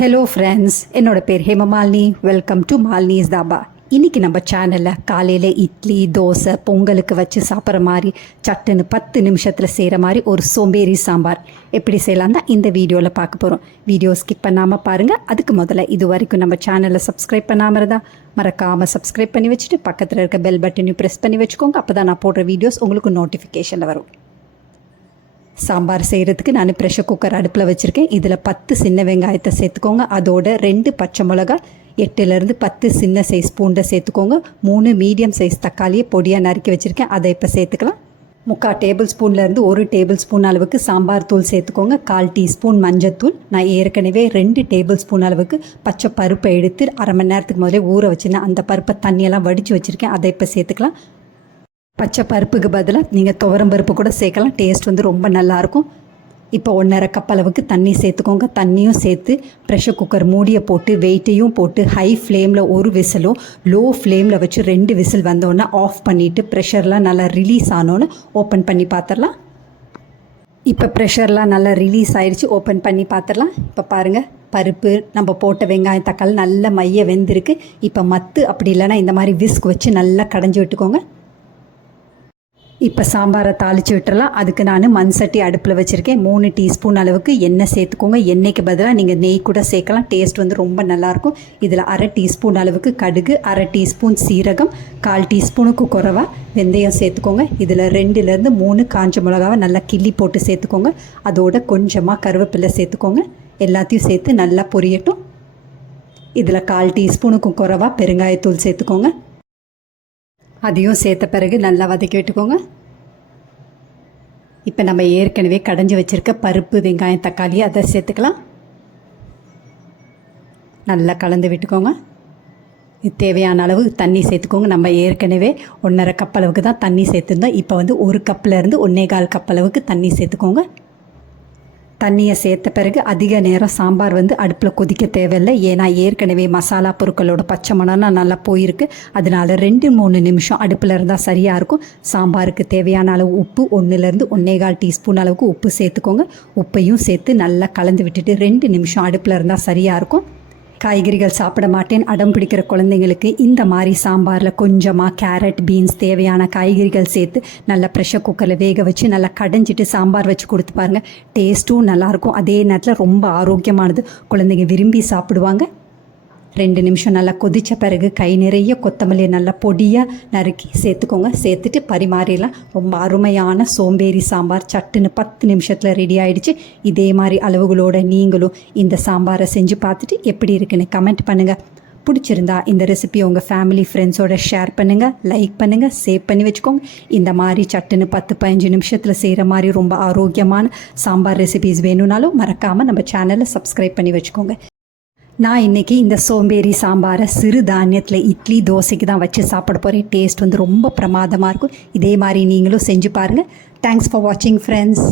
Hello friends, என்னோட பேர் Hemamalini. Welcome to Malini's dhaba. இன்றைக்கி நம்ம சேனலில் காலையில் இட்லி, தோசை, பொங்கலுக்கு வச்சு சாப்பிட்ற மாதிரி சட்டுன்னு 10 நிமிஷத்தில் செய்கிற மாதிரி ஒரு சோம்பேறி சாம்பார் எப்படி செய்யலாம் தான் இந்த வீடியோவில் பார்க்க போகிறோம். வீடியோ ஸ்கிப் பண்ணாமல் பாருங்கள். அதுக்கு முதல்ல இது வரைக்கும் நம்ம சேனலை சப்ஸ்கிரைப் பண்ணாமல் இருந்தால் மறக்காமல் சப்ஸ்கிரைப் பண்ணி வச்சுட்டு பக்கத்தில் இருக்க பெல் பட்டனையும் ப்ரெஸ் பண்ணி வச்சுக்கோங்க. அப்போ தான் நான் போடுற வீடியோஸ் உங்களுக்கு நோட்டிஃபிகேஷனில் வரும். சாம்பார் செய்கிறதுக்கு நான் ப்ரெஷர் குக்கர் அடுப்பில் வச்சுருக்கேன். இதில் 10 சின்ன வெங்காயத்தை சேர்த்துக்கோங்க. அதோட 2 பச்சை மிளகா, 8லேருந்து 10 சின்ன சைஸ் பூண்டை சேர்த்துக்கோங்க. 3 மீடியம் சைஸ் தக்காளியை பொடியாக நறுக்கி வச்சுருக்கேன், அதை இப்போ சேர்த்துக்கலாம். 3/4 டேபிள் ஸ்பூன்லேருந்து 1 டேபிள் ஸ்பூன் அளவுக்கு சாம்பார் தூள் சேர்த்துக்கோங்க. 1/4 டீஸ்பூன் மஞ்சத்தூள். நான் ஏற்கனவே 2 டேபிள் ஸ்பூன் அளவுக்கு பச்சை பருப்பை எடுத்து அரை மணி நேரத்துக்கு முதலே ஊற வச்சுருந்தேன். அந்த பருப்பை தண்ணியெல்லாம் வடித்து வச்சுருக்கேன், அதை இப்போ சேர்த்துக்கலாம். பச்சை பருப்புக்கு பதிலாக நீங்கள் துவரம் பருப்பு கூட சேர்க்கலாம். டேஸ்ட் ரொம்ப நல்லாயிருக்கும். இப்போ 1.5 கப் அளவுக்கு தண்ணி சேர்த்துக்கோங்க. தண்ணியும் சேர்த்து ப்ரெஷர் குக்கர் மூடியை போட்டு வெயிட்டையும் போட்டு ஹை ஃப்ளேமில் 1 விசிலும் லோ ஃப்ளேமில் வச்சு 2 விசில் வந்தோடனே ஆஃப் பண்ணிவிட்டு ப்ரெஷர்லாம் நல்லா ரிலீஸ் ஆனோன்னு ஓப்பன் பண்ணி பார்த்துடலாம். இப்போ ப்ரெஷர்லாம் நல்லா ரிலீஸ் ஆகிடுச்சு. ஓப்பன் பண்ணி பார்த்துடலாம். இப்போ பாருங்கள், பருப்பு, நம்ம போட்ட வெங்காயம், தக்காளி நல்ல மைய வெந்திருக்கு. இப்போ மத்து அப்படி இல்லைன்னா இந்த மாதிரி விஸ்க் வச்சு நல்லா கடைஞ்சி விட்டுக்கோங்க. இப்போ சாம்பாரை தாளித்து விட்டுறலாம். அதுக்கு நான் மண் சட்டி அடுப்பில் வச்சுருக்கேன். 3 டீஸ்பூன் அளவுக்கு எண்ணெய் சேர்த்துக்கோங்க. எண்ணெய்க்கு பதிலாக நீங்கள் நெய் கூட சேர்க்கலாம். டேஸ்ட் ரொம்ப நல்லாயிருக்கும். இதில் 1/2 டீஸ்பூன் அளவுக்கு கடுகு, 1/2 டீஸ்பூன் சீரகம், 1/4 டீஸ்பூனுக்கு குறைவா வெந்தயம் சேர்த்துக்கோங்க. இதில் 2லேருந்து 3 காஞ்ச மிளகாவை நல்லா கிள்ளி போட்டு சேர்த்துக்கோங்க. அதோட கொஞ்சமாக கருவேப்பிலை சேர்த்துக்கோங்க. எல்லாத்தையும் சேர்த்து நல்லா பொரியட்டும். இதில் 1/4 டீஸ்பூனுக்கு குறைவா பெருங்காயத்தூள் சேர்த்துக்கோங்க. அதையும் சேர்த்த பிறகு நல்லா வதக்கி விட்டுக்கோங்க. இப்போ நம்ம ஏற்கனவே கடைஞ்சி வச்சுருக்க பருப்பு, வெங்காயம், தக்காளி அதை சேர்த்துக்கலாம். நல்லா கலந்து விட்டுக்கோங்க. இது தேவையான அளவு தண்ணி சேர்த்துக்கோங்க. நம்ம ஏற்கனவே 1.5 கப் அளவுக்கு தான் தண்ணி சேர்த்துருந்தோம். இப்போ 1 கப்லேருந்து 1.25 கப் அளவுக்கு தண்ணி சேர்த்துக்கோங்க. தண்ணியை சேர்த்த பிறகு அதிக நேரம் சாம்பார் அடுப்பில் கொதிக்க தேவையில்லை. ஏன்னா ஏற்கனவே மசாலா பொருட்களோட பச்சை மணம்னா நல்லா போயிருக்கு. அதனால 2-3 நிமிஷம் அடுப்பில் இருந்தால் சரியாக இருக்கும். சாம்பாருக்கு தேவையான அளவு உப்பு 1லேருந்து 1.25 டீஸ்பூன் அளவுக்கு உப்பு சேர்த்துக்கோங்க. உப்பையும் சேர்த்து நல்லா கலந்து விட்டுட்டு 2 நிமிஷம் அடுப்பில் இருந்தால் சரியாக இருக்கும். காய்கறிகள் சாப்பிட மாட்டேன் அடம் பிடிக்கிற குழந்தைங்களுக்கு இந்த மாதிரி சாம்பாரில் கொஞ்சமாக கேரட், பீன்ஸ் தேவையான காய்கறிகள் சேர்த்து நல்லா ப்ரெஷர் குக்கரில் வேக வச்சு நல்லா கடைஞ்சிட்டு சாம்பார் வச்சு கொடுத்து பாருங்கள். டேஸ்ட்டும் நல்லாயிருக்கும். அதே நேரத்தில் ரொம்ப ஆரோக்கியமானது. குழந்தைங்க விரும்பி சாப்பிடுவாங்க. 2 நிமிஷம் நல்லா கொதித்த பிறகு கை நிறைய கொத்தமல்லியை நல்லா பொடியாக நறுக்கி சேர்த்துக்கோங்க. சேர்த்துட்டு பரிமாறிடலாம். ரொம்ப அருமையான சோம்பேறி சாம்பார் சட்டுன்னு 10 நிமிஷத்தில் ரெடி ஆகிடுச்சு. இதே மாதிரி அளவுகளோடு நீங்களும் இந்த சாம்பாரை செஞ்சு பார்த்துட்டு எப்படி இருக்குன்னு கமெண்ட் பண்ணுங்கள். பிடிச்சிருந்தா இந்த ரெசிபி உங்கள் ஃபேமிலி ஃப்ரெண்ட்ஸோட ஷேர் பண்ணுங்கள், லைக் பண்ணுங்கள், சேவ் பண்ணி வச்சுக்கோங்க. இந்த மாதிரி சட்டுன்னு 10-15 நிமிஷத்தில் செய்கிற மாதிரி ரொம்ப ஆரோக்கியமான சாம்பார் ரெசிபிஸ் வேணும்னாலும் மறக்காமல் நம்ம சேனலை சப்ஸ்கிரைப் பண்ணி வச்சுக்கோங்க. நான் இன்றைக்கி இந்த சோம்பேறி சாம்பாரை சிறு தானியத்தில் இட்லி, தோசைக்கு தான் வச்சு சாப்பிட போகிறேன். டேஸ்ட் ரொம்ப பிரமாதமாக இருக்கும். இதே மாதிரி நீங்களும் செஞ்சு பாருங்கள். தேங்க்ஸ் ஃபார் வாட்சிங் ஃப்ரெண்ட்ஸ்.